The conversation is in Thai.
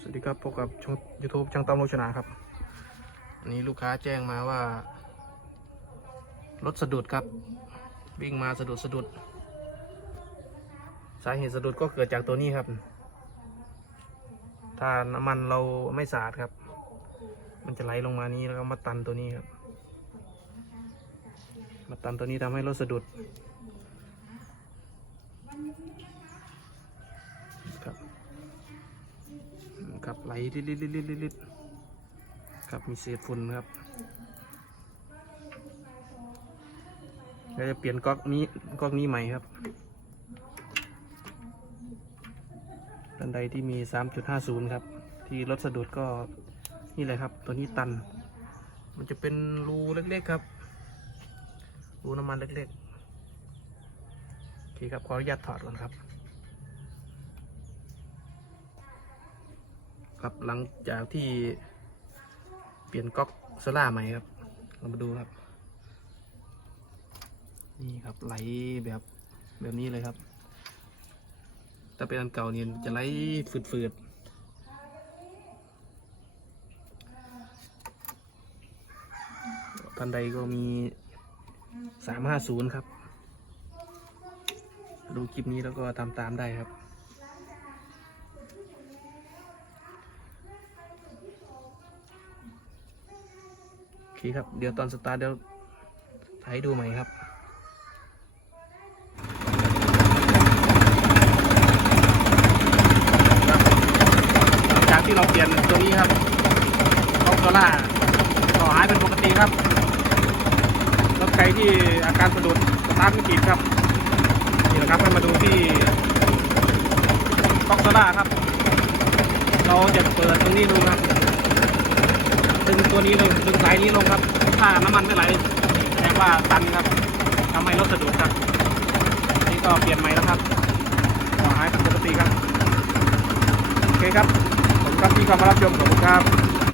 สวัสดีครับพบกับช่องยูทูบช่างต้มโลชนาครับอันนี้ลูกค้าแจ้งมาว่ารถสะดุดครับ วิ่งมาสะดุดสะดุด สาเหตุสะดุดก็เกิดจากตัวนี้ครับ ถ้าน้ำมันเราไม่สะอาดครับ มันจะไหลลงมานี้แล้วก็มาตันตัวนี้ครับ มาตันตัวนี้ทำให้รถสะดุดครับ ครับไหลลิดลิดลิดครับมีเศษฝุ่นครับเราจะเปลี่ยนก๊อกนี้ก๊อกนี้ใหม่ครับดันใดที่มี 3.50 ครับ ที่รถสะดุดก็นี่เลยครับ ตัวนี้ตัน มันจะเป็นรูเล็กๆครับ รูน้ำมันเล็กๆโอเคครับ ขออนุญาตถอดก่อนครับ ครับหลังจากที่เปลี่ยนก๊อกโซล่าใหม่ครับ เรามาดูครับ นี่ครับไหลแบบแบบนี้เลยครับ ถ้าเป็นอันเก่าเนี่ยจะไหลฝืดๆทันใดก็มีสามห้าศูนย์ครับ ดูคลิปนี้แล้วก็ทำตามได้ครับ เคครับ เดี๋ยวตอนสตาร์ทเดี๋ยวถ่ายให้ดูใหม่ครับหลังจากที่เราเปลี่ยนตัวนี้ครับกล้องโซล่าก็หายเป็นปกติครับรถใครที่อาการสะดุดสตาร์ทไม่ติดครับนี่แหละครับให้มาดูที่กล้องโซล่าครับ เราจะเปิดตรงนี้ดูครับ ดึงตัวนี้ลงดึงสายนี้ลงครับ ถ้าน้ำมันไม่ไหลแสดงว่าตันครับทำให้รถสะดุดครับ นี่ก็เปลี่ยนใหม่แล้วครับก็หายเป็นปกติครับ โอเคครับ ผมครับที่เข้ามารับชมขอบคุณครับ